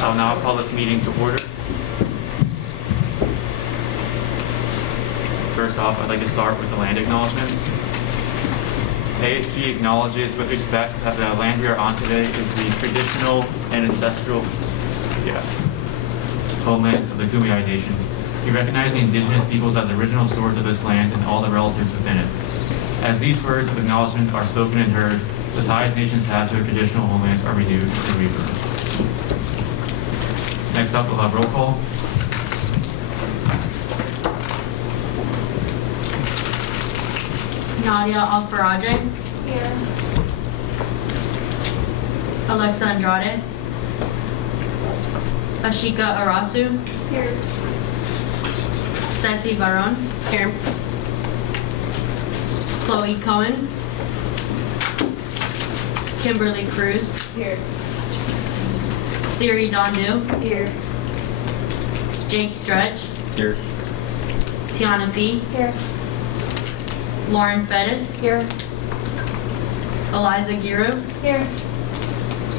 I'll now call this meeting to order. First off, I'd like to start with the land acknowledgement. ASG acknowledges with respect that the land we are on today is the traditional and ancestral homelands of the Kumeyaay Nation. We recognize the indigenous peoples as original stewards of this land and all the relatives within it. As these words of acknowledgement are spoken and heard, the ties nations have to their traditional homelands are renewed and reaffirmed. Next up, we'll have roll call. Nadia Alfaraje. Here. Alexa Andrade. Ashika Arasu. Here. Ceci Baron. Here. Chloe Cohen. Kimberly Cruz. Here. Siri Dondu. Here. Jake Dredge. Here. Tiana B. Here. Lauren Fettis. Here. Eliza Giroux. Here.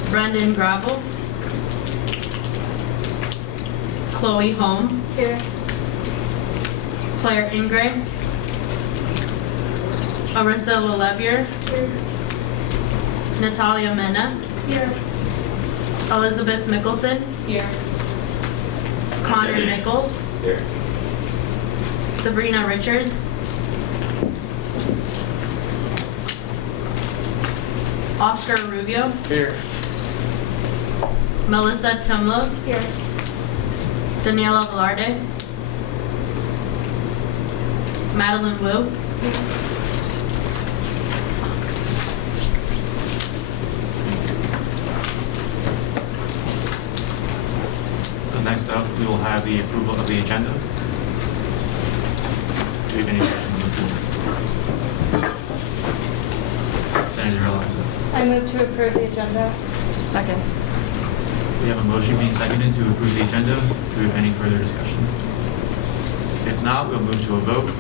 Brendan Gravel. Chloe Holm. Here. Claire Ingray. Arissa LeLevier. Here. Natalia Mena. Here. Elizabeth Mickelson. Here. Connor Nichols. Here. Sabrina Richards. Oscar Rubio. Here. Melissa Tumlos. Here. Daniela Velarde. Madeline Wu. So next up, we will have the approval of the agenda. Do we have any questions on the floor? Senator Eliza. I move to approve the agenda. Second. We have a motion being seconded to approve the agenda. Do we have any further discussion? If not, we'll move to a vote.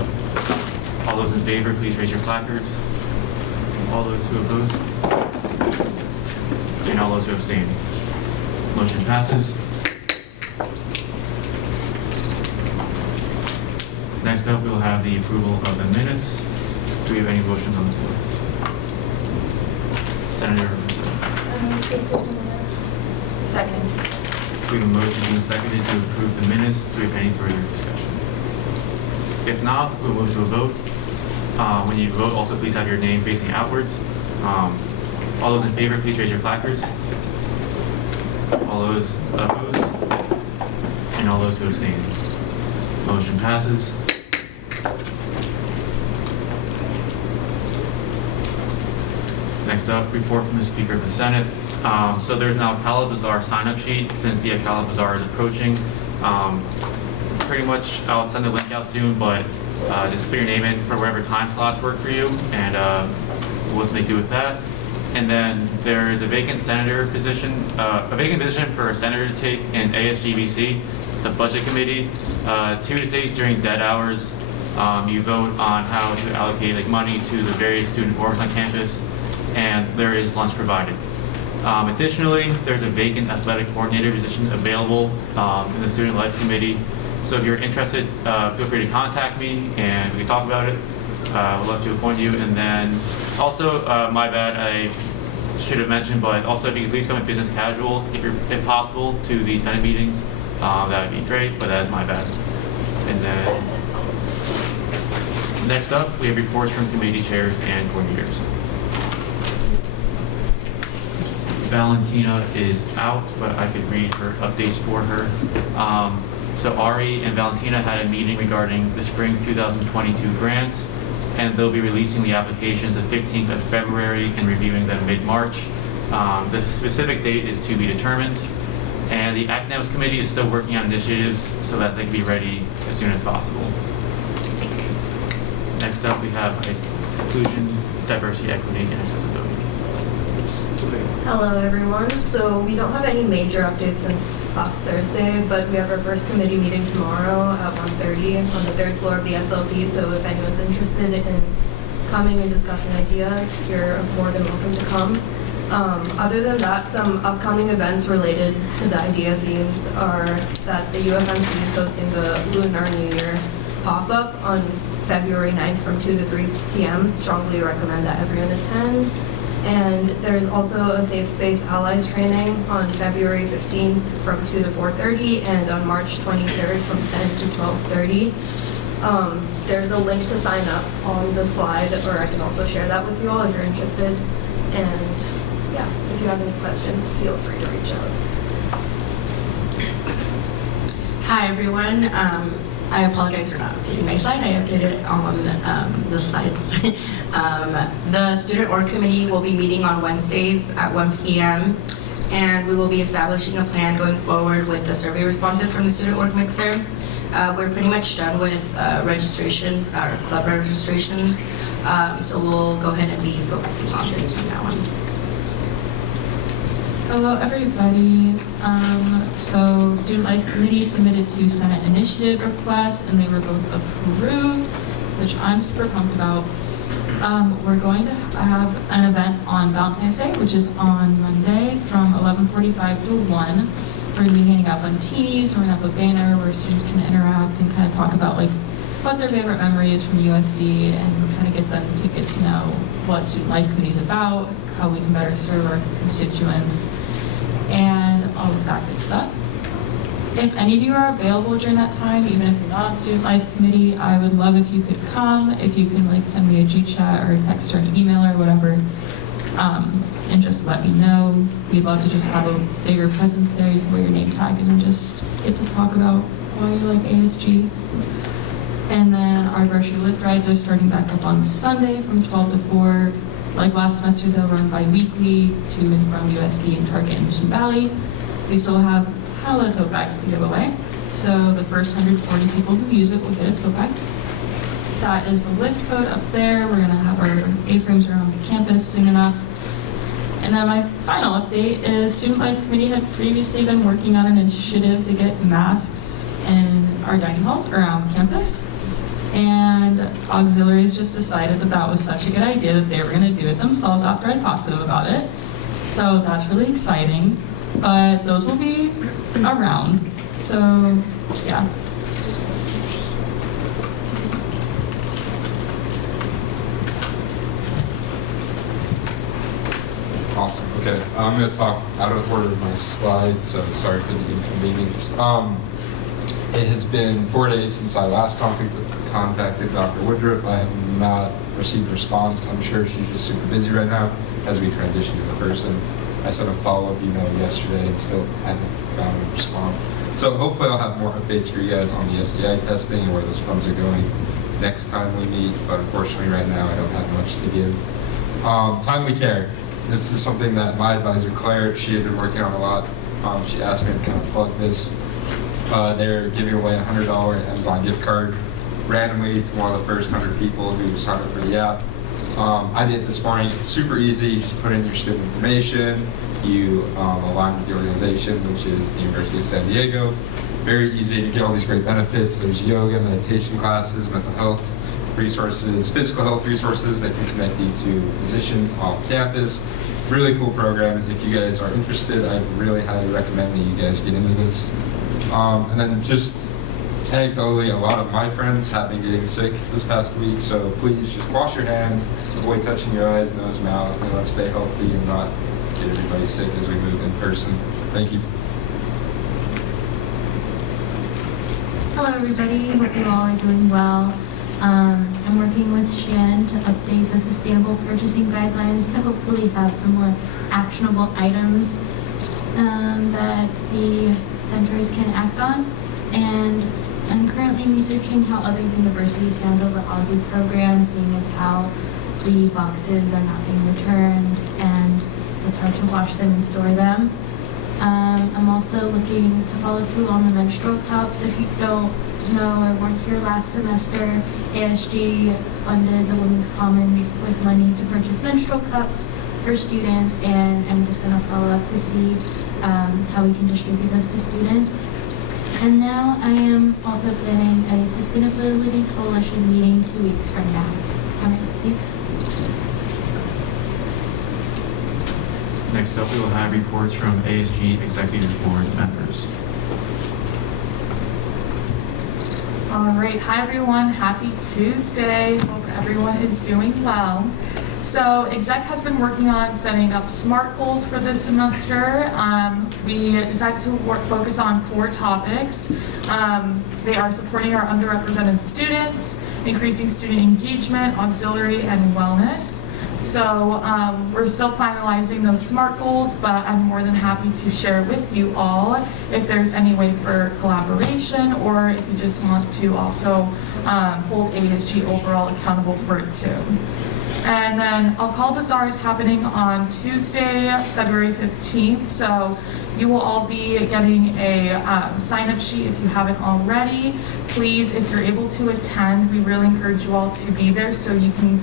All those in favor, please raise your placards. All those who oppose? And all those who abstain. Motion passes. Next up, we will have the approval of the minutes. Do we have any motions on the floor? Senator Russo. Second. We have a motion being seconded to approve the minutes. Do we have any further discussion? If not, we'll move to a vote. When you vote, also please have your name facing outwards. All those in favor, please raise your placards. All those opposed? And all those who abstain. Motion passes. Next up, report from the Speaker of the Senate. So there's an Alcala Bazaar sign-up sheet since the Alcala Bazaar is approaching. Pretty much, I'll send the link out soon, but just put your name in for whatever time slots work for you, and we'll just make do with that. And then there is a vacant senator position, for a senator to take in ASGBC, the Budget Committee. Tuesdays during dead hours, you vote on how to allocate money to the various student orgs on campus, and there is lunch provided. Additionally, there's a vacant athletic coordinator position available in the student-led committee. So if you're interested, feel free to contact me and we can talk about it. I'd love to appoint you. And then also, my bad, I should have mentioned, but also if you could please come in business casual, if possible, to the Senate meetings, that would be great, but that is my bad. And then next up, we have reports from committee chairs and coordinators. Valentina is out, but I could read her updates for her. So Ari and Valentina had a meeting regarding the spring 2022 grants, and they'll be releasing the applications the 15th of February and reviewing them mid-March. The specific date is to be determined, and the Academics Committee is still working on initiatives so that they can be ready as soon as possible. Next up, we have inclusion, diversity, equity, and accessibility. Hello everyone. So we don't have any major updates since last Thursday, but we have our first committee meeting tomorrow at 1:30 on the third floor of the SLP. So if anyone's interested in coming and discussing ideas, you're more than welcome to come. Other than that, some upcoming events related to the IDEA themes are that the UFMC is hosting the Lunar New Year pop-up on February 9th from 2 to 3 p.m. Strongly recommend that everyone attends. And there's also a Safe Space Allies training on February 15th from 2 to 4:30 and on March 23rd from 10 to 12:30. There's a link to sign up on the slide, or I can also share that with you all if you're interested. And yeah, if you have any questions, feel free to reach out. Hi, everyone. I apologize for not updating my slide. I updated it on the slides. The Student Org Committee will be meeting on Wednesdays at 1 p.m. and we will be establishing a plan going forward with the survey responses from the Student Org Mixer. We're pretty much done with registration, our club registrations, so we'll go ahead and be focusing on this from now on. Hello, everybody. So Student Life Committee submitted 2 Senate initiative requests, and they were both approved, which I'm super pumped about. We're going to have an event on Valentine's Day, which is on Monday from 11:45 to 1. We're going to be handing out buntinis, and we're going to have a banner where students can interact and kind of talk about like what their favorite memory is from USD, and kind of get them to get to know what Student Life Committee is about, how we can better serve our constituents, and all of that good stuff. If any of you are available during that time, even if you're not on Student Life Committee, I would love if you could come. If you can like send me a G-chat or a text or an email or whatever, and just let me know. We'd love to just have a bigger presence there. You can wear your name tag and then just get to talk about why you like ASG. And then our grocery lift rides are starting back up on Sunday from 12 to 4. Like last semester, they'll run bi-weekly to and from USD and Target and Mission Valley. We still have hella tote bags to give away. So the first 140 people who use it will get a tote bag. That is the lift code up there. We're gonna have our A-frames around the campus soon enough. And then my final update is Student Life Committee had previously been working on an initiative to get masks in our dining halls around campus. And auxiliaries just decided that that was such a good idea that they were going to do it themselves after I talked to them about it. So that's really exciting. But those will be around. So, yeah. Awesome. Okay, I'm going to talk out of order of my slides, so sorry for the inconvenience. It has been 4 days since I last contacted Dr. Woodruff. I have not received a response. I'm sure she's just super busy right now as we transition to the person. I sent a follow-up email yesterday and still haven't gotten a response. So hopefully I'll have more updates for you guys on the SDI testing and where those funds are going next time we meet, but unfortunately right now I don't have much to give. Timely care. This is something that my advisor Claire, she had been working on a lot. She asked me to kind of plug this. They're giving away a $100 Amazon gift card randomly to one of the first 100 people who signed up for the app. I did it this morning. It's super easy. You just put in your student information. You align with the organization, which is the University of San Diego. Very easy to get all these great benefits. There's yoga, meditation classes, mental health resources, physical health resources that can connect you to physicians off campus. Really cool program. If you guys are interested, I really highly recommend that you guys get into this. And then just anecdotally, a lot of my friends have been getting sick this past week, so please just wash your hands, avoid touching your eyes, nose, mouth, and let's stay healthy and not get everybody sick as we move in person. Thank you. Hello everybody, hope you all are doing well. I'm working with Shan to update the sustainable purchasing guidelines to hopefully have some more actionable items that the centers can act on. And I'm currently researching how other universities handle the OSI program, seeing as how the boxes are not being returned and it's hard to wash them and store them. I'm also looking to follow through on the menstrual cups. If you don't know or weren't here last semester, ASG funded the Women's Commons with money to purchase menstrual cups for students, and I'm just going to follow up to see how we can distribute those to students. And now I am also planning a Sustainability Coalition meeting 2 weeks from now. All right, thanks. Next up, we will have reports from ASG Executive Board members. All right, hi everyone, happy Tuesday. Hope everyone is doing well. So exec has been working on setting up SMART goals for this semester. We decided to focus on 4 topics. They are supporting our underrepresented students, increasing student engagement, auxiliary, and wellness. So we're still finalizing those SMART goals, but I'm more than happy to share with you all if there's any way for collaboration, or if you just want to also hold ASG overall accountable for it too. And then Alcala Bazaar is happening on Tuesday, February 15th. So you will all be getting a sign-up sheet if you haven't already. Please, if you're able to attend, we really encourage you all to be there so you can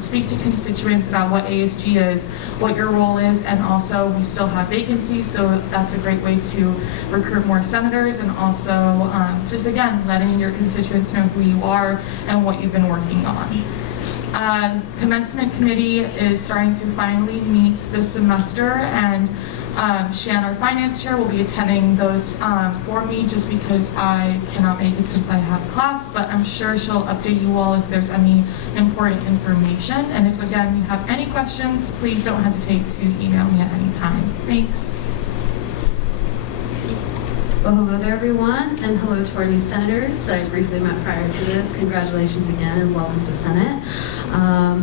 speak to constituents about what ASG is, what your role is, and also we still have vacancies, so that's a great way to recruit more senators, and also just again, letting your constituents know who you are and what you've been working on. Commencement Committee is starting to finally meet this semester, and Shan, our finance chair, will be attending those for me just because I cannot make it since I have class, but I'm sure she'll update you all if there's any important information. And if, again, you have any questions, please don't hesitate to email me at any time. Thanks. Well, hello there, everyone, and hello to our new senators that I briefly met prior to this. Congratulations again, and welcome to Senate.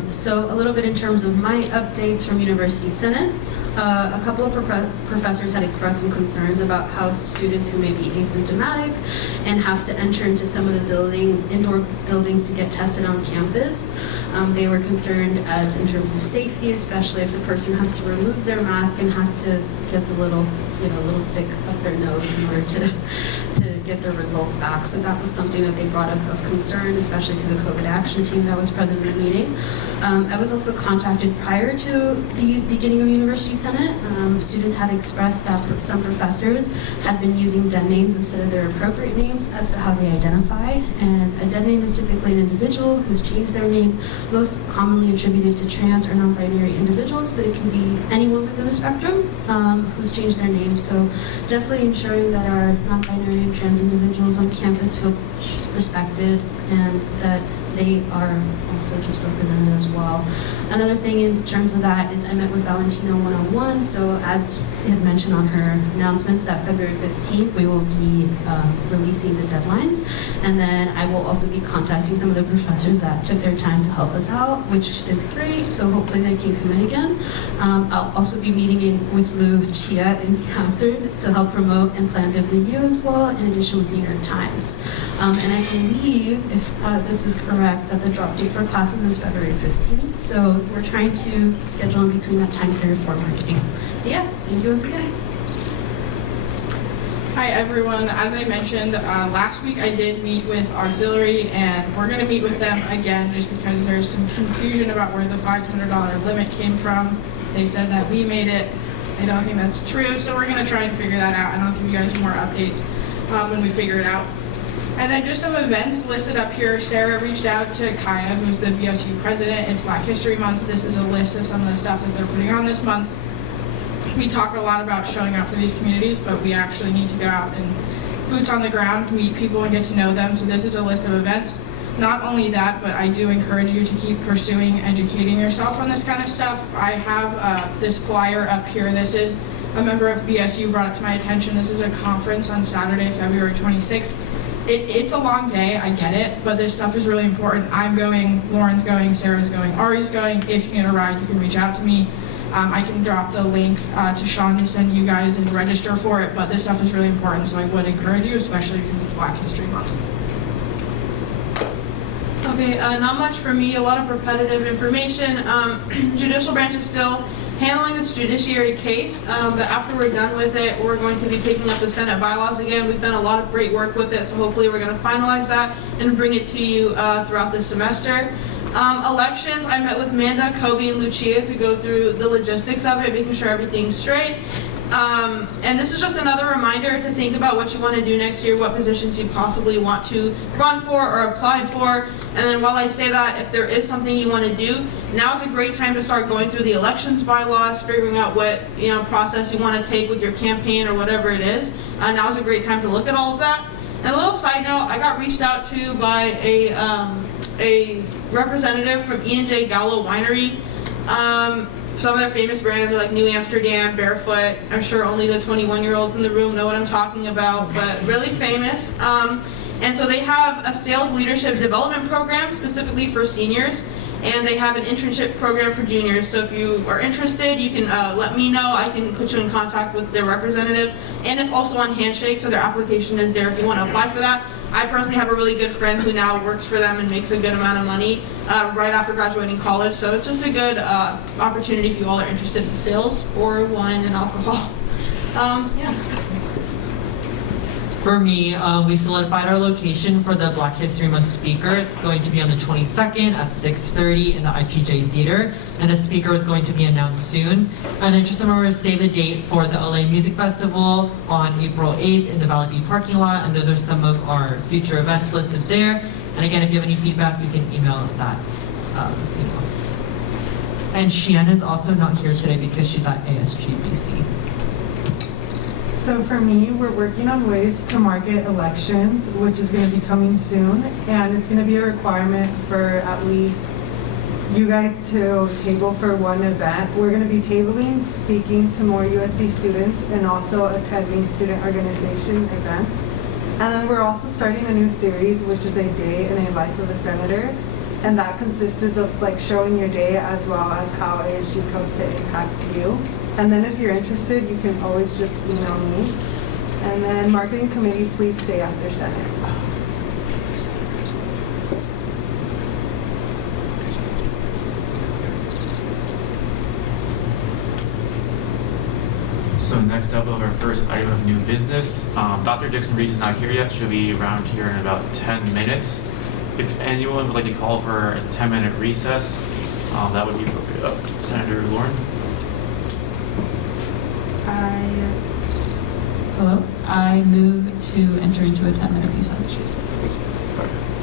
So a little bit in terms of my updates from University Senate. A couple of professors had expressed some concerns about how students who may be asymptomatic and have to enter into some of the indoor buildings to get tested on campus. They were concerned as in terms of safety, especially if the person has to remove their mask and has to get the little stick up their nose in order to get their results back. So that was something that they brought up of concern, especially to the COVID action team that was present in the meeting. I was also contacted prior to the beginning of University Senate. Students had expressed that some professors had been using dead names instead of their appropriate names as to how they identify. And a dead name is typically an individual who's changed their name, most commonly attributed to trans or non-binary individuals, but it can be anyone within the spectrum who's changed their name. So definitely ensuring that our non-binary and trans individuals on campus feel respected and that they are also just represented as well. Another thing in terms of that is I met with Valentina one-on-one. So as I had mentioned on her announcements that February 15th we will be releasing the deadlines, and then I will also be contacting some of the professors that took their time to help us out, which is great. So hopefully they can come in again. I'll also be meeting with Lou, Chia, and Catherine to help promote and plan VivlyU as well, in addition with New York Times. And I believe, if this is correct, that the drop date for classes is February 15th. So we're trying to schedule in between that time period for marketing. But yeah, thank you once again. Hi everyone. As I mentioned last week, I did meet with auxiliary, and we're going to meet with them again just because there's some confusion about where the $500 limit came from. They said that we made it. I don't think that's true, so we're going to try and figure that out, and I'll give you guys more updates when we figure it out. And then just some events listed up here. Sarah reached out to Kaya, who's the BSU president. It's Black History Month. This is a list of some of the stuff that they're putting on this month. We talk a lot about showing up for these communities, but we actually need to go out and boots on the ground, meet people and get to know them. So this is a list of events. Not only that, but I do encourage you to keep pursuing educating yourself on this kind of stuff. I have this flyer up here. This is a member of BSU brought it to my attention. This is a conference on Saturday, February 26th. It's a long day, I get it, but this stuff is really important. I'm going, Lauren's going, Sarah's going, Ari's going. If you need a ride, you can reach out to me. I can drop the link to Sean to send you guys and register for it, but this stuff is really important, so I would encourage you, especially because it's Black History Month. Okay, not much for me, a lot of repetitive information. Judicial branch is still handling this judiciary case, but after we're done with it, we're going to be picking up the Senate bylaws again. We've done a lot of great work with it, so hopefully we're going to finalize that and bring it to you throughout the semester. Elections, I met with Amanda, Kobe, and Lucia to go through the logistics of it, making sure everything's straight. And this is just another reminder to think about what you want to do next year, what positions you possibly want to run for or apply for. And then while I say that, if there is something you want to do, now is a great time to start going through the elections bylaws, figuring out what process you want to take with your campaign or whatever it is. Now is a great time to look at all of that. And a little side note, I got reached out to by a representative from E&J Gallo Winery. Some of their famous brands are like New Amsterdam, Barefoot. I'm sure only the 21-year-olds in the room know what I'm talking about, but really famous. And so they have a sales leadership development program specifically for seniors, and they have an internship program for juniors. So if you are interested, you can let me know. I can put you in contact with their representative. And it's also on Handshake, so their application is there if you want to apply for that. I personally have a really good friend who now works for them and makes a good amount of money right after graduating college. So it's just a good opportunity if you all are interested in sales or wine and alcohol. Yeah. For me, we solidified our location for the Black History Month speaker. It's going to be on the 22nd at 6:30 in the IPJ Theater, and a speaker is going to be announced soon. And then just remember to save the date for the LA Music Festival on April 8th in the Valley View parking lot, and those are some of our future events listed there. And again, if you have any feedback, you can email that. And Shian is also not here today because she's at ASG BC. So for me, we're working on ways to market elections, which is going to be coming soon, and it's going to be a requirement for at least you guys to table for one event. We're going to be tabling, speaking to more USC students, and also attending student organization events. And then we're also starting a new series, which is a day in a life of a senator, and that consists of like showing your day as well as how ASG comes to impact you. And then if you're interested, you can always just email me. And then marketing committee, please stay after Senate. So next up, we have our first item of new business. Dr. Dixon Reed is not here yet. She'll be around here in about 10 minutes. If anyone would like to call for a 10-minute recess, that would be appropriate. Senator Lauren? I move to enter into a 10-minute recess.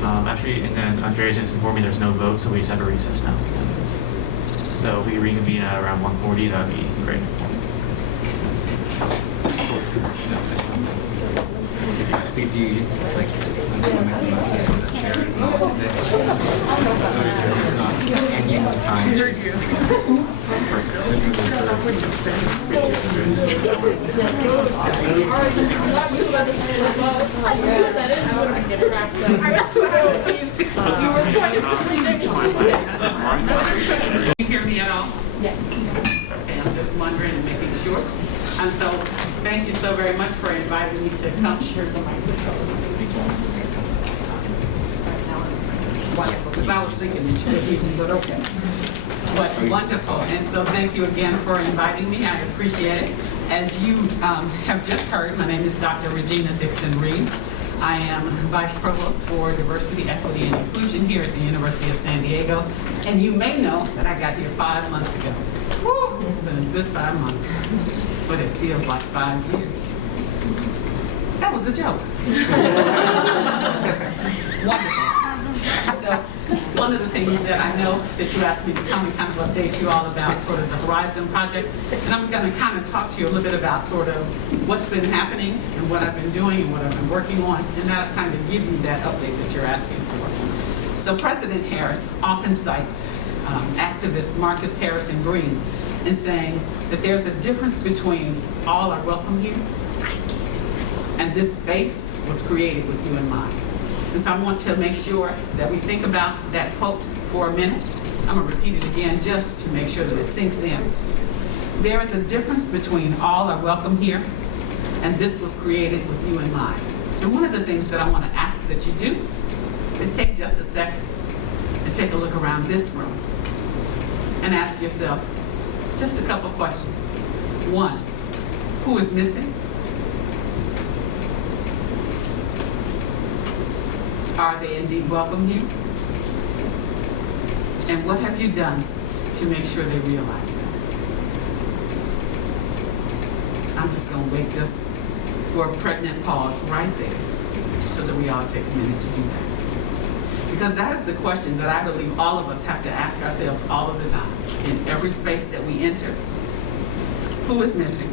Actually, and then Andrea just informed me there's no vote, so we just have a recess now. So if we reconvene at around 1:40, that would be great. Please use like Can you hear me at all? Yeah. Okay, I'm just wondering and making sure. And so, thank you so very much for inviting me to come share the microphone. Wonderful, because I was thinking that you would hear me, but okay. But wonderful, and so thank you again for inviting me. I appreciate it. As you have just heard, my name is Dr. Regina Dixon Reeves. I am Vice Provost for Diversity, Equity, and Inclusion here at the University of San Diego. And you may know that I got here 5 months ago. Woo, it's been a good 5 months, but it feels like 5 years. That was a joke. Wonderful. So one of the things that I know that you asked me to come and kind of update you all about sort of the Horizon Project, and I'm going to kind of talk to you a little bit about sort of what's been happening and what I've been doing and what I've been working on, and that'll kind of give you that update that you're asking for. So President Harris often cites activist Marcus Harrison Green in saying that there's a difference between all are welcome here and this space was created with you in mind. And so I want to make sure that we think about that quote for a minute. I'm going to repeat it again just to make sure that it sinks in. There is a difference between all are welcome here and this was created with you in mind. And one of the things that I want to ask that you do is take just a second and take a look around this room and ask yourself just a couple questions. One, who is missing? Are they indeed welcome here? And what have you done to make sure they realize that? I'm just gonna wait just for a pregnant pause right there so that we all take a minute to do that. Because that is the question that I believe all of us have to ask ourselves all of the time. In every space that we enter, who is missing?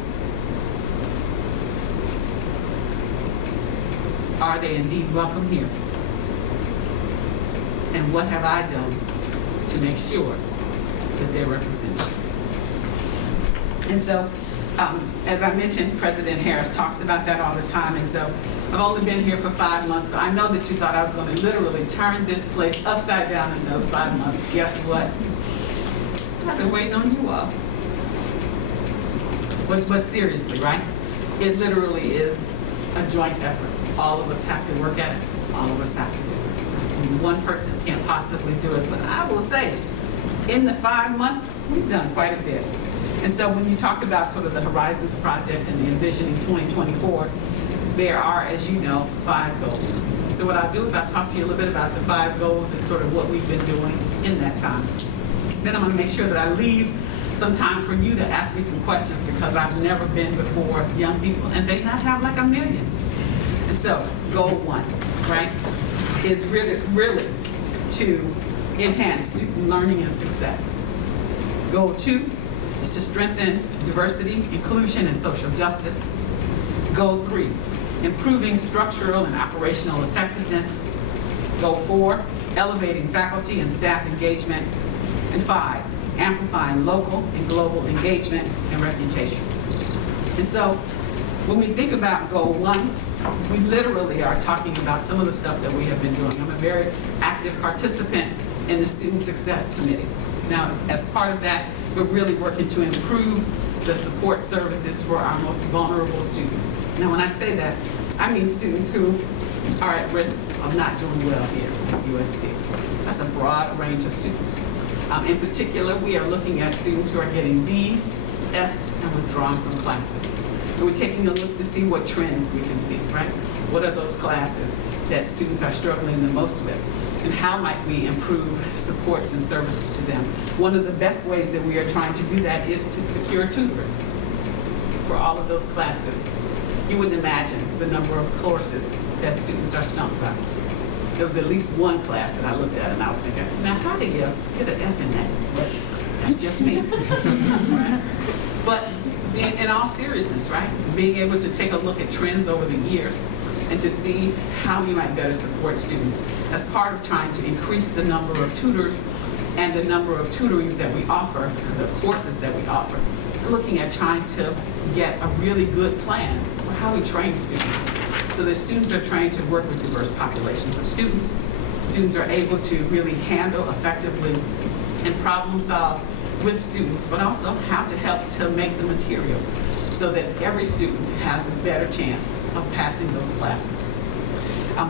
Are they indeed welcome here? And what have I done to make sure that they're represented? And so, as I mentioned, President Harris talks about that all the time. And so I've only been here for 5 months, so I know that you thought I was going to literally turn this place upside down in those 5 months. Guess what? I've been waiting on you all. But seriously, right? It literally is a joint effort. All of us have to work at it. All of us have to do it. And one person can't possibly do it. But I will say, in the 5 months, we've done quite a bit. And so when you talk about sort of the Horizons Project and the Envisioning 2024, there are, as you know, 5 goals. So what I'll do is I'll talk to you a little bit about the 5 goals and sort of what we've been doing in that time. Then I'm going to make sure that I leave some time for you to ask me some questions because I've never been before young people and they not have like a million. And so goal 1, right, is really to enhance student learning and success. Goal 2 is to strengthen diversity, inclusion, and social justice. Goal 3, improving structural and operational effectiveness. Goal 4, elevating faculty and staff engagement. And 5, amplifying local and global engagement and reputation. And so when we think about goal 1, we literally are talking about some of the stuff that we have been doing. I'm a very active participant in the Student Success Committee. Now, as part of that, we're really working to improve the support services for our most vulnerable students. Now, when I say that, I mean students who are at risk of not doing well here at USD. That's a broad range of students. In particular, we are looking at students who are getting D's, F's, and withdrawing from classes. And we're taking a look to see what trends we can see, right? What are those classes that students are struggling the most with? And how might we improve supports and services to them? One of the best ways that we are trying to do that is to secure tutoring for all of those classes. You wouldn't imagine the number of courses that students are stumped by. There was at least one class that I looked at and I was thinking, now how do you get an F in that? But that's just me. Right? But in all seriousness, right? Being able to take a look at trends over the years and to see how we might better support students as part of trying to increase the number of tutors and the number of tutorings that we offer, the courses that we offer. We're looking at trying to get a really good plan for how we train students so that students are trained to work with diverse populations of students. Students are able to really handle effectively and problem solve with students, but also how to help to make the material so that every student has a better chance of passing those classes.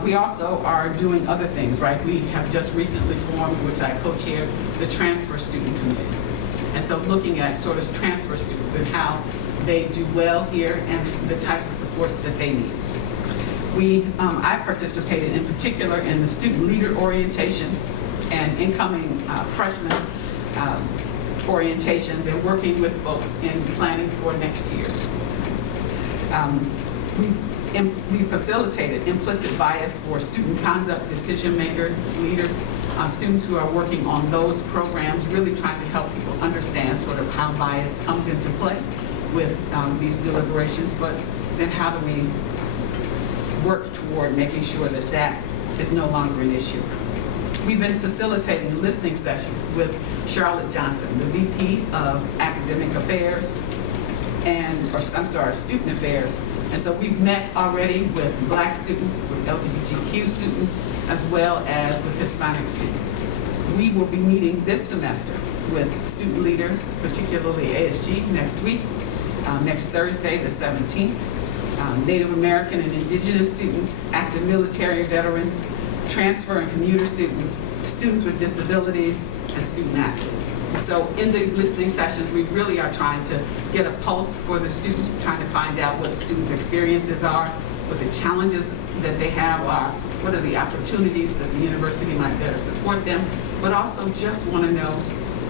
We also are doing other things, right? We have just recently formed, which I co-chair, the Transfer Student Committee. And so looking at sort of transfer students and how they do well here and the types of supports that they need. I participated in particular in the student leader orientation and incoming freshman orientations and working with folks in planning for next year's. We facilitated implicit bias for student conduct decision maker leaders, students who are working on those programs, really trying to help people understand sort of how bias comes into play with these deliberations, but then how do we work toward making sure that that is no longer an issue. We've been facilitating listening sessions with Charlotte Johnson, the VP of Academic Affairs, Student Affairs. And so we've met already with Black students, with LGBTQ students, as well as with Hispanic students. We will be meeting this semester with student leaders, particularly ASG, next week, next Thursday, the 17th. Native American and Indigenous students, active military veterans, transfer and commuter students, students with disabilities, and student athletes. And so in these listening sessions, we really are trying to get a pulse for the students, trying to find out what the students' experiences are, what the challenges that they have are, what are the opportunities that the university might better support them, but also just want to know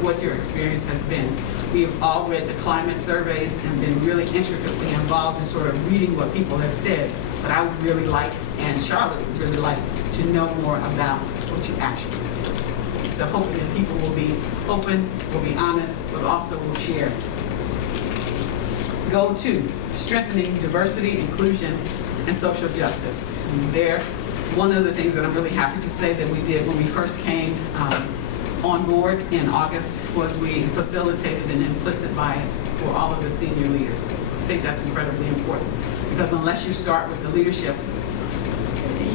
what your experience has been. We've all read the climate surveys and been really intricately involved in sort of reading what people have said. But I would really like, and Charlotte would really like, to know more about what you actually do. So hopefully people will be open, will be honest, but also will share. Goal 2, strengthening diversity, inclusion, and social justice. One of the things that I'm really happy to say that we did when we first came on board in August was we facilitated an implicit bias for all of the senior leaders. I think that's incredibly important because unless you start with the leadership,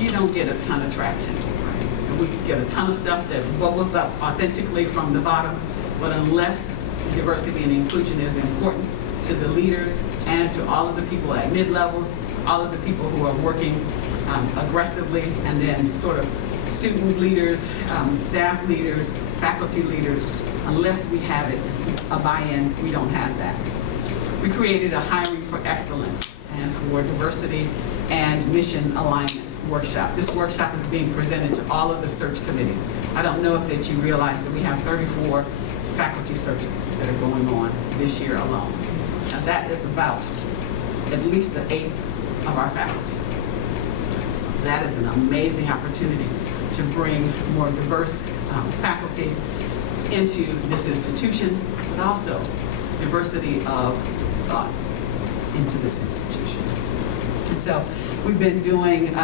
you don't get a ton of traction. Right? We get a ton of stuff that bubbles up authentically from the bottom, but unless diversity and inclusion is important to the leaders and to all of the people at mid-levels, all of the people who are working aggressively, and then sort of student leaders, staff leaders, faculty leaders, unless we have it, a buy-in, we don't have that. We created a hiring for excellence and for diversity and mission alignment workshop. This workshop is being presented to all of the search committees. I don't know if that you realize that we have 34 faculty searches that are going on this year alone. Now that is about at least an eighth of our faculty. So that is an amazing opportunity to bring more diverse faculty into this institution, but also diversity of thought into this institution. And so we've been doing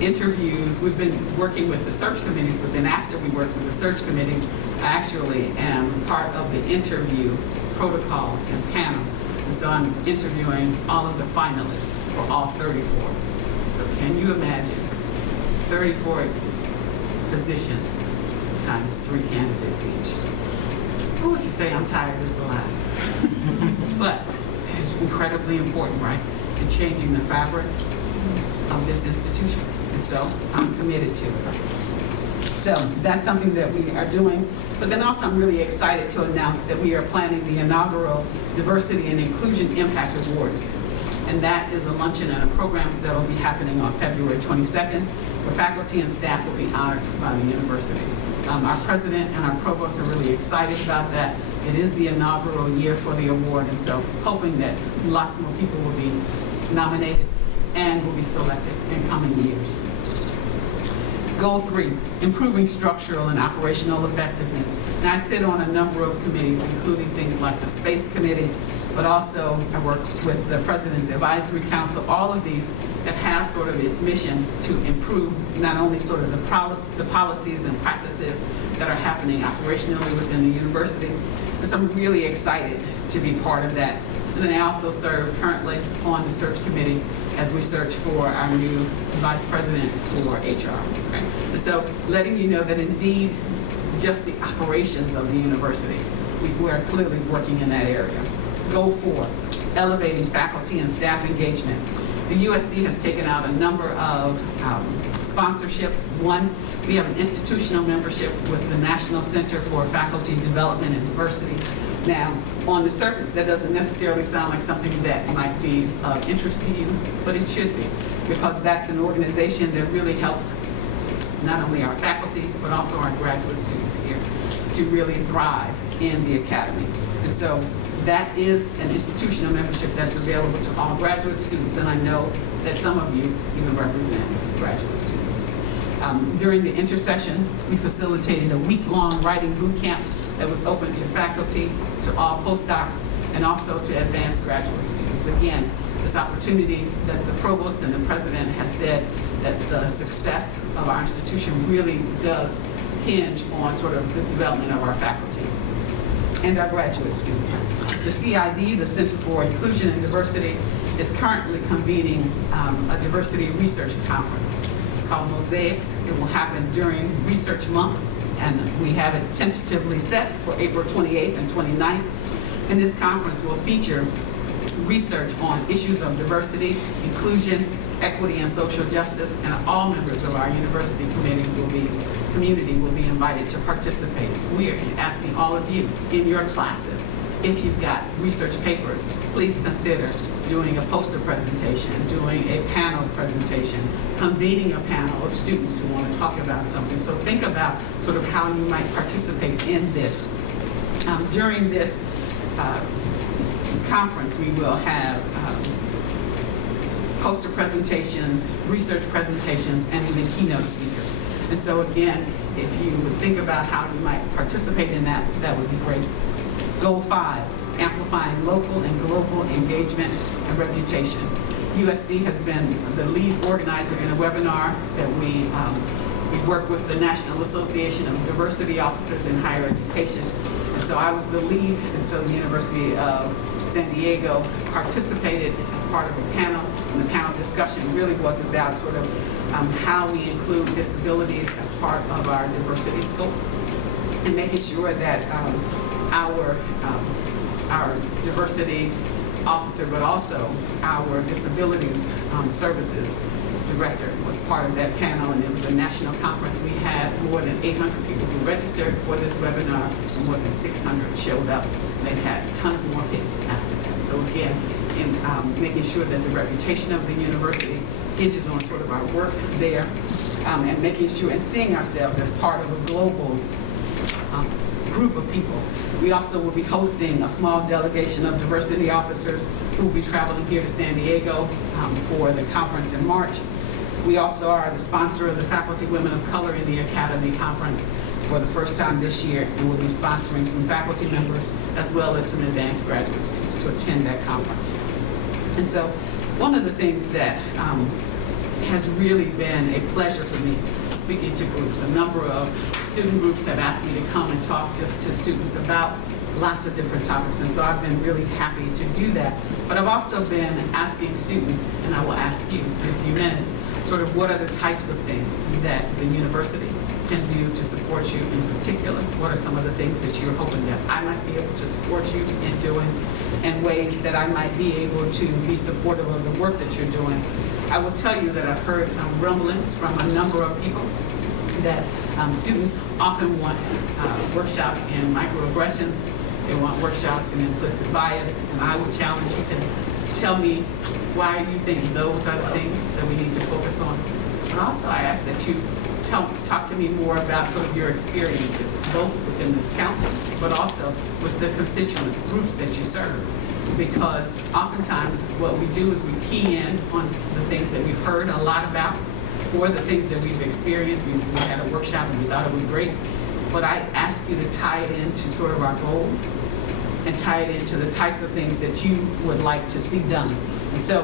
interviews, we've been working with the search committees, but then after we work with the search committees, I actually am part of the interview protocol and panel. And so I'm interviewing all of the finalists for all 34. So can you imagine 34 positions times 3 candidates each? What would you say? I'm tired is a lot. But it's incredibly important, right? In changing the fabric of this institution. And so I'm committed to it. So that's something that we are doing. But then also I'm really excited to announce that we are planning the inaugural Diversity and Inclusion Impact Awards. And that is a luncheon and a program that will be happening on February 22nd, where faculty and staff will be honored by the university. Our president and our provost are really excited about that. It is the inaugural year for the award, and so hoping that lots more people will be nominated and will be selected in coming years. Goal 3, improving structural and operational effectiveness. And I sit on a number of committees, including things like the Space Committee, but also I work with the President's Advisory Council, all of these that have sort of its mission to improve not only sort of the policies and practices that are happening operationally within the university, and so I'm really excited to be part of that. And then I also serve currently on the search committee as we search for our new vice president for HR. Okay? And so letting you know that indeed just the operations of the university, we're clearly working in that area. Goal 4, elevating faculty and staff engagement. The USD has taken out a number of sponsorships. One, we have an institutional membership with the National Center for Faculty Development and Diversity. Now, on the surface, that doesn't necessarily sound like something that might be of interest to you, but it should be, because that's an organization that really helps not only our faculty, but also our graduate students here to really thrive in the academy. And so that is an institutional membership that's available to all graduate students, and I know that some of you even represent graduate students. During the intercession, we facilitated a week-long writing boot camp that was open to faculty, to all postdocs, and also to advanced graduate students. Again, this opportunity that the provost and the president has said that the success of our institution really does hinge on sort of the development of our faculty and our graduate students. The CID, the Center for Inclusion and Diversity, is currently convening a diversity research conference. It's called Mosaics. It will happen during Research Month, and we have it tentatively set for April 28th and 29th. And this conference will feature research on issues of diversity, inclusion, equity, and social justice, and all members of our university community will be invited to participate. We are asking all of you in your classes, if you've got research papers, please consider doing a poster presentation, doing a panel presentation, convening a panel of students who want to talk about something. So think about sort of how you might participate in this During this conference, we will have poster presentations, research presentations, and even keynote speakers. And so again, if you would think about how you might participate in that, that would be great. Goal 5, amplifying local and global engagement and reputation. USD has been the lead organizer in a webinar that we work with the National Association of Diversity Officers in Higher Education. And so I was the lead, and so the University of San Diego participated as part of a panel, and the panel discussion really was about sort of how we include disabilities as part of our diversity scope, and making sure that our diversity officer, but also our disabilities services director was part of that panel, and it was a national conference. We had more than 800 people who registered for this webinar, and more than 600 showed up. They've had tons more hits after that. So again, in making sure that the reputation of the university hinges on sort of our work there, and making sure and seeing ourselves as part of a global group of people. We also will be hosting a small delegation of diversity officers who will be traveling here to San Diego for the conference in March. We also are the sponsor of the Faculty Women of Color in the Academy Conference for the first time this year, and we'll be sponsoring some faculty members as well as some advanced graduate students to attend that conference. And so one of the things that has really been a pleasure for me speaking to groups. A number of student groups have asked me to come and talk just to students about lots of different topics, and so I've been really happy to do that. But I've also been asking students, and I will ask you in a few minutes, sort of what are the types of things that the university can do to support you in particular? What are some of the things that you're hoping that I might be able to support you in doing, and ways that I might be able to be supportive of the work that you're doing? I will tell you that I've heard rumblings from a number of people that students often want workshops in microaggressions. They want workshops in implicit bias, and I would challenge you to tell me why you think those are the things that we need to focus on. But also I ask that you talk to me more about sort of your experiences, both within this council, but also with the constituent groups that you serve. Because oftentimes what we do is we key in on the things that we've heard a lot about, or the things that we've experienced. We had a workshop and we thought it was great. But I ask you to tie it into sort of our goals and tie it into the types of things that you would like to see done. And so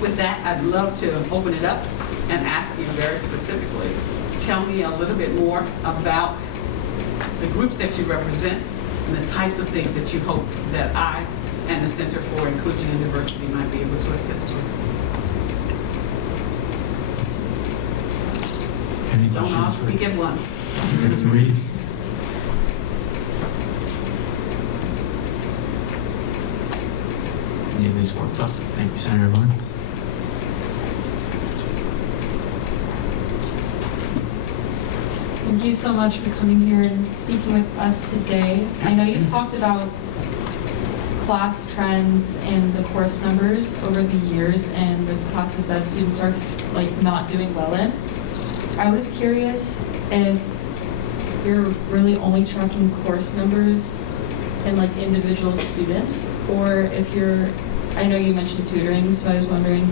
with that, I'd love to open it up and ask you very specifically, tell me a little bit more about the groups that you represent and the types of things that you hope that I and the Center for Inclusion and Diversity might be able to assist with. Any Don't all questions? speak at once. Ms. Reeves? Any of these worked up? Thank you, Senator Lund. Thank you so much for coming here and speaking with us today. I know you talked about class trends and the course numbers over the years and the classes that students are like not doing well in. I was curious if you're really only tracking course numbers and like individual students, or if you're, I know you mentioned tutoring, so I was wondering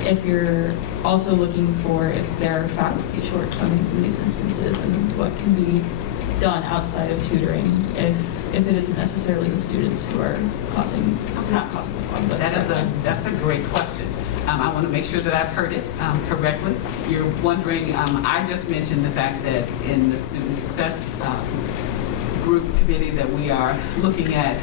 if you're also looking for if there are faculty shortcomings in these instances and what can be done outside of tutoring if it isn't necessarily the students who are not causing the problem. But That's a great question. I want to make sure that I've heard it correctly. You're wondering, I just mentioned the fact that in the student success group committee that we are looking at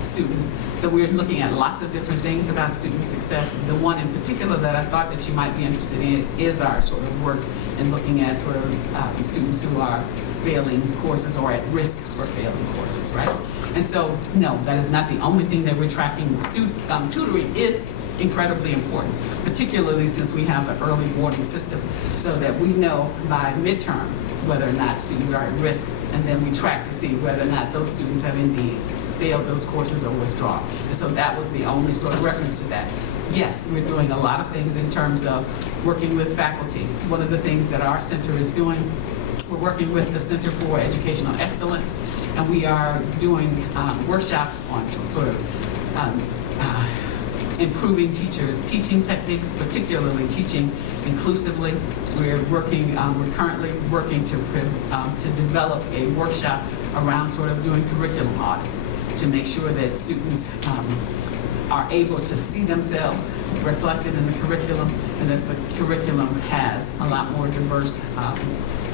students. So we're looking at lots of different things about student success. The one in particular that I thought that you might be interested in is our sort of work in looking at sort of students who are failing courses or at risk for failing courses, right? And so, no, that is not the only thing that we're tracking. Tutoring is incredibly important, particularly since we have an early warning system, so that we know by midterm whether or not students are at risk, and then we track to see whether or not those students have indeed failed those courses or withdrawn. And so that was the only sort of reference to that. Yes, we're doing a lot of things in terms of working with faculty. One of the things that our center is doing we're working with the Center for Educational Excellence, and we are doing workshops on sort of improving teachers' teaching techniques, particularly teaching inclusively. We're currently working to develop a workshop around sort of doing curriculum audits to make sure that students are able to see themselves reflected in the curriculum, and that the curriculum has a lot more diverse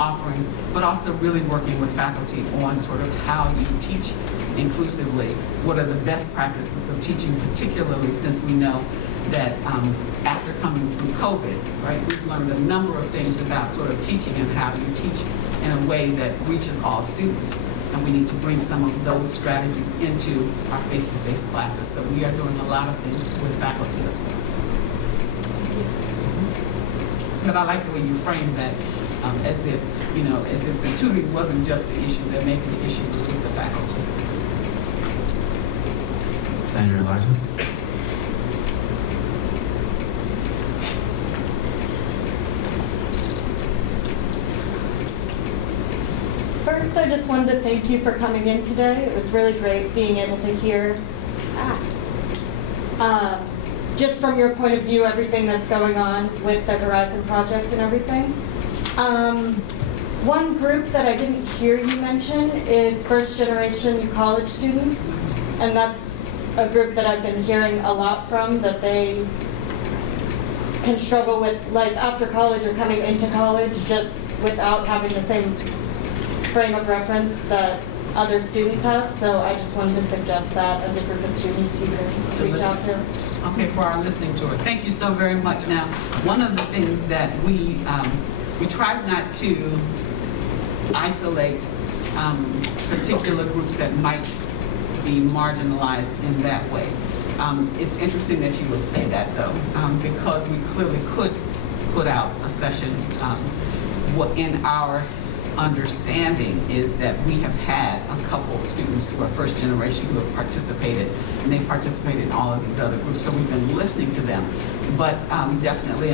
offerings, but also really working with faculty on sort of how you teach inclusively. What are the best practices of teaching, particularly since we know that after coming through COVID, right, we've learned a number of things about sort of teaching and how you teach in a way that reaches all students. And we need to bring some of those strategies into our face-to-face classes. So we are doing a lot of things with faculty as well. But I like the way you framed that as if the tutoring wasn't just the issue, that maybe the issue was with the faculty. Senator Larson. First, I just wanted to thank you for coming in today. It was really great being able to hear, just from your point of view, everything that's going on with the Horizon Project and everything. One group that I didn't hear you mention is first-generation college students, and that's a group that I've been hearing a lot from, that they can struggle with, like, after college or coming into college, just without having the same frame of reference that other students have. So I just wanted to suggest that as a group of students you can reach out to. Okay, for our listening tour. Thank you so very much. Now, one of the things that we tried not to isolate particular groups that might be marginalized in that way. It's interesting that you would say that, though, because we clearly could put out a session. What in our understanding is that we have had a couple of students who are first generation who have participated, and they participate in all of these other groups, so we've been listening to them. But definitely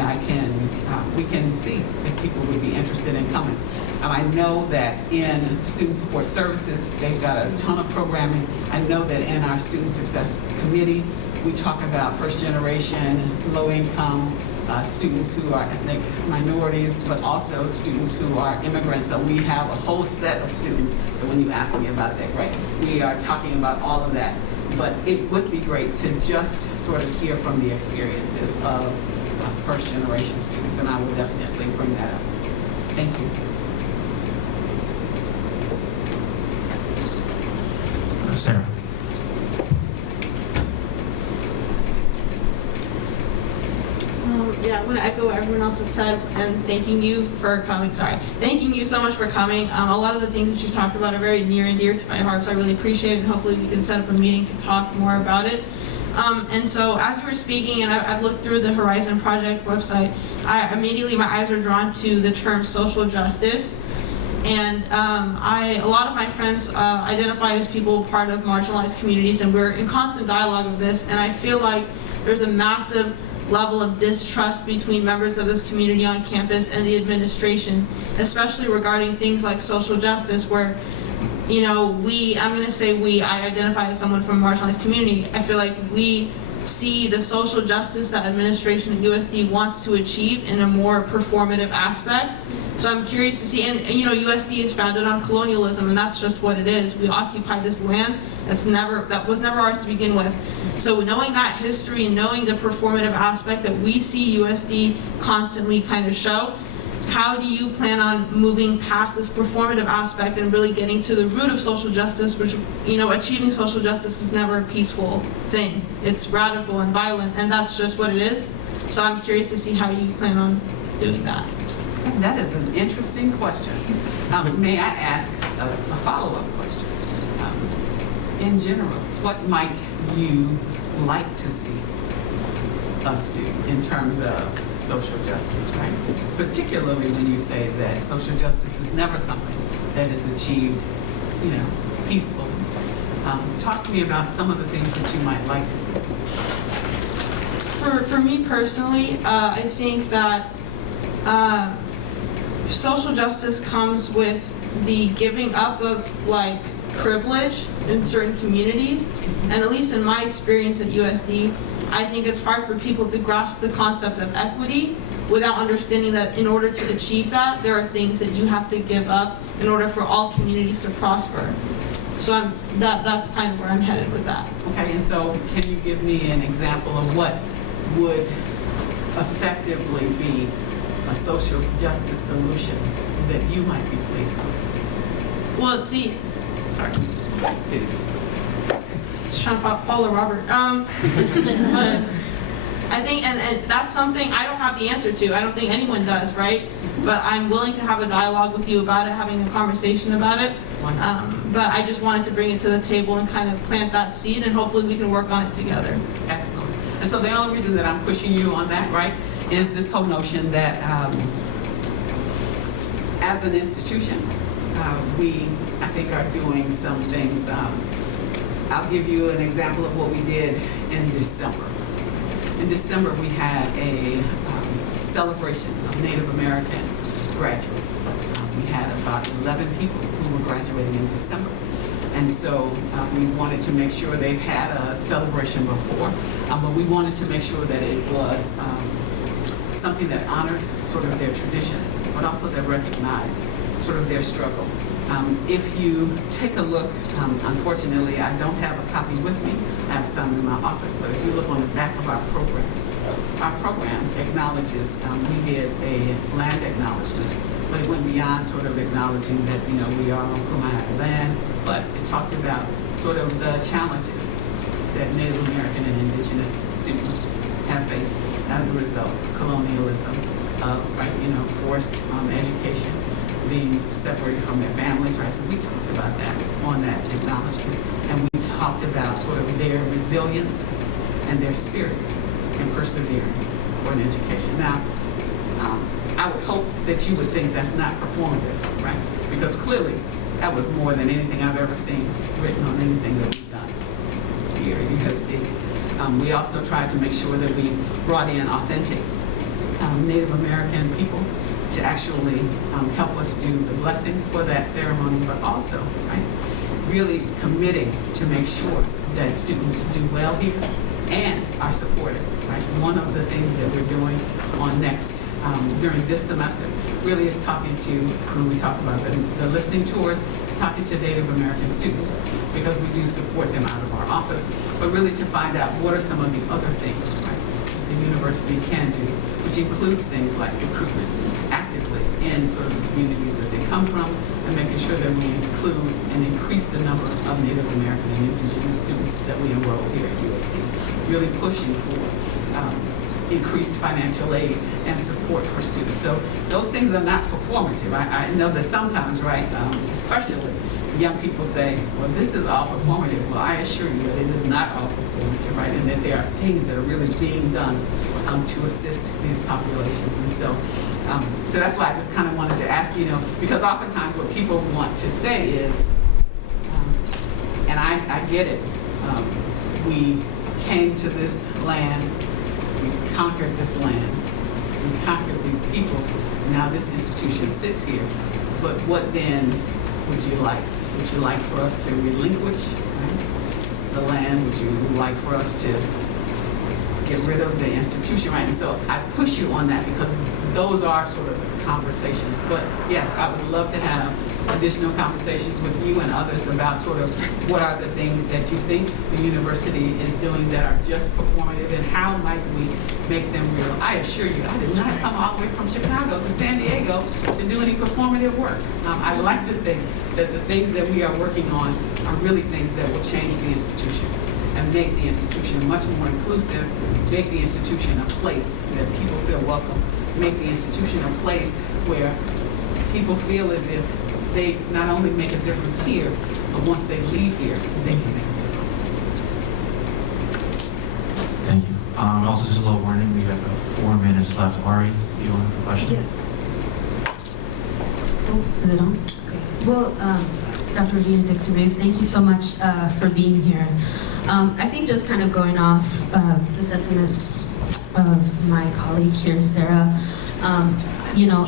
we can see if people would be interested in coming. I know that in Student Support Services, they've got a ton of programming. I know that in our Student Success Committee, we talk about first generation, low income, students who are ethnic minorities, but also students who are immigrants. So we have a whole set of students. So when you ask me about that, right, we are talking about all of that. But it would be great to just sort of hear from the experiences of first generation students, and I will definitely bring that up. Thank you. Sarah. Yeah, I want to echo what everyone else has said, and thanking you for coming. Thanking you so much for coming. A lot of the things that you talked about are very near and dear to my heart, so I really appreciate it, and hopefully we can set up a meeting to talk more about it. And so as you were speaking, and I've looked through the Horizon Project website, immediately my eyes are drawn to the term social justice. And a lot of my friends identify as people part of marginalized communities, and we're in constant dialogue of this, and I feel like there's a massive level of distrust between members of this community on campus and the administration, especially regarding things like social justice, where, you know, I'm going to say I identify as someone from a marginalized community. I feel like we see the social justice that administration at USD wants to achieve in a more performative aspect. So I'm curious to see, and you know, USD is founded on colonialism, and that's just what it is. We occupy this land that was never ours to begin with. So knowing that history and knowing the performative aspect that we see USD constantly kind of show, how do you plan on moving past this performative aspect and really getting to the root of social justice, which, you know, achieving social justice is never a peaceful thing. It's radical and violent, and that's just what it is. So I'm curious to see how you plan on doing that. That is an interesting question. May I ask a follow-up question? In general, what might you like to see us do in terms of social justice, right? Particularly when you say that social justice is never something that is achieved, you know, peacefully. Talk to me about some of the things that you might like to see. For me personally, I think that social justice comes with the giving up of like privilege in certain communities, and at least in my experience at USD, I think it's hard for people to grasp the concept of equity without understanding that in order to achieve that, there are things that you have to give up in order for all communities to prosper. So that's kind of where I'm headed with that. Okay, and so can you give me an example of what would effectively be a social justice solution that you might be pleased with? Well, see, sorry. Please. Just trying to follow Robert. But I think, and that's something I don't have the answer to. I don't think anyone does, right? But I'm willing to have a dialogue with you about it, having a conversation about it. But I just wanted to bring it to the table and kind of plant that seed, and hopefully we can work on it together. Excellent. And so the only reason that I'm pushing you on that, right, is this whole notion that as an institution, we, I think, are doing some things. I'll give you an example of what we did in December. In December, we had a celebration of Native American graduates. We had about 11 people who were graduating in December. And so we wanted to make sure they've had a celebration before, but we wanted to make sure that it was something that honored sort of their traditions, but also that recognized sort of their struggle. If you take a look, unfortunately, I don't have a copy with me. I have some in my office, but if you look on the back of our program acknowledges, we did a land acknowledgement, but it went beyond sort of acknowledging that, you know, we are on Kumeyaay land, but it talked about sort of the challenges that Native American and Indigenous students have faced as a result of colonialism, right, you know, forced education, being separated from their families, right? So we talked about that on that acknowledgement, and we talked about sort of their resilience and their spirit in persevering for an education. Now, I would hope that you would think that's not performative, right? Because clearly, that was more than anything I've ever seen written on anything that we've done here at USD. We also tried to make sure that we brought in authentic Native American people to actually help us do the blessings for that ceremony, but also, right, really committing to make sure that students do well here and are supported, right? One of the things that we're doing on next, during this semester, really is talking to, when we talk about the listening tours, is talking to Native American students, because we do support them out of our office, but really to find out what are some of the other things, right, the university can do, which includes things like recruitment actively in sort of the communities that they come from, and making sure that we include and increase the number of Native American and Indigenous students that we enroll here at USD, really pushing for increased financial aid and support for students. So those things are not performative. I know that sometimes, right, especially young people say, well, this is all performative. Well, I assure you that it is not all performative, right, and that there are things that are really being done to assist these populations. And so that's why I just kind of wanted to ask, you know, because oftentimes what people want to say is, and I get it, we came to this land, we conquered this land, we conquered these people, now this institution sits here. But what then would you like? Would you like for us to relinquish, right, the land? Would you like for us to get rid of the institution, right? And so I push you on that because those are sort of conversations. But yes, I would love to have additional conversations with you and others about sort of what are the things that you think the university is doing that are just performative, and how might we make them real. I assure you, I did not come all the way from Chicago to San Diego to do any performative work. I like to think that the things that we are working on are really things that will change the institution and make the institution much more inclusive, make the institution a place that people feel welcome, make the institution a place where people feel as if they not only make a difference here, but once they leave here, they can make a difference. Thank you. Also, just a little warning, we have about 4 minutes left. Ari, do you want to have a question? Yeah. Oh, is it on? Okay. Well, Dr. Regina Dixon-Reeves, thank you so much for being here. I think just kind of going off the sentiments of my colleague here, Sarah,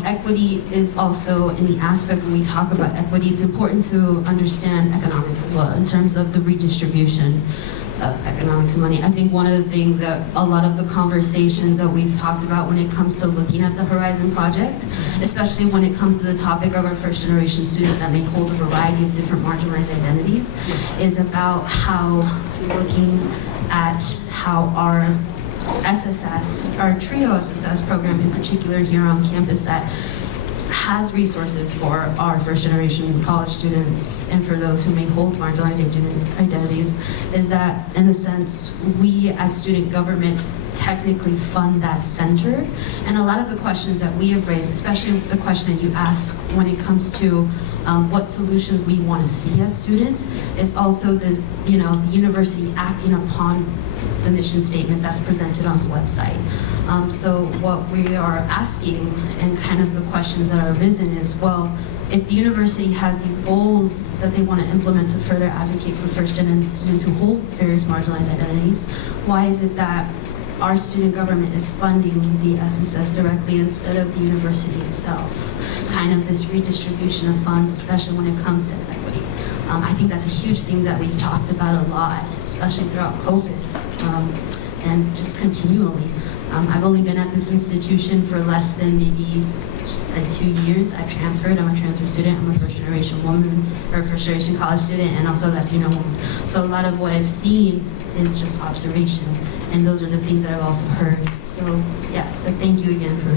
equity is also in the aspect when we talk about equity, it's important to understand economics as well in terms of the redistribution of economics and money. I think one of the things that a lot of the conversations that we've talked about when it comes to looking at the Horizon Project, especially when it comes to the topic of our first generation students that may hold a variety of different marginalized identities, is about how looking at how our SSS, our TRIO SSS program in particular here on campus that has resources for our first generation college students and for those who may hold marginalized identities, is that in a sense, we as student government technically fund that center. And a lot of the questions that we have raised, especially the question that you ask when it comes to what solutions we want to see as students, is also the university acting upon the mission statement that's presented on the website. So what we are asking and kind of the questions that are arisen is, well, if the university has these goals that they want to implement to further advocate for first-gen students who hold various marginalized identities, why is it that our student government is funding the SSS directly instead of the university itself? Kind of this redistribution of funds, especially when it comes to equity. I think that's a huge thing that we've talked about a lot, especially throughout COVID, and just continually. I've only been at this institution for less than maybe like 2 years. I've transferred. I'm a transfer student. I'm a first generation woman, or first generation college student, and also Latino woman. So a lot of what I've seen is just observation, and those are the things that I've also heard. So yeah, but thank you again for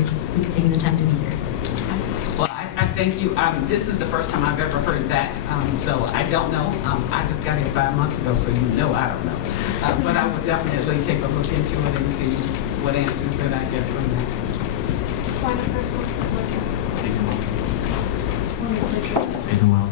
taking the time to be here. Well, I thank you. This is the first time I've ever heard that, so I don't know. I just got here 5 months ago, so I don't know. But I would definitely take a look into it and see what answers that I get from that. Taken well.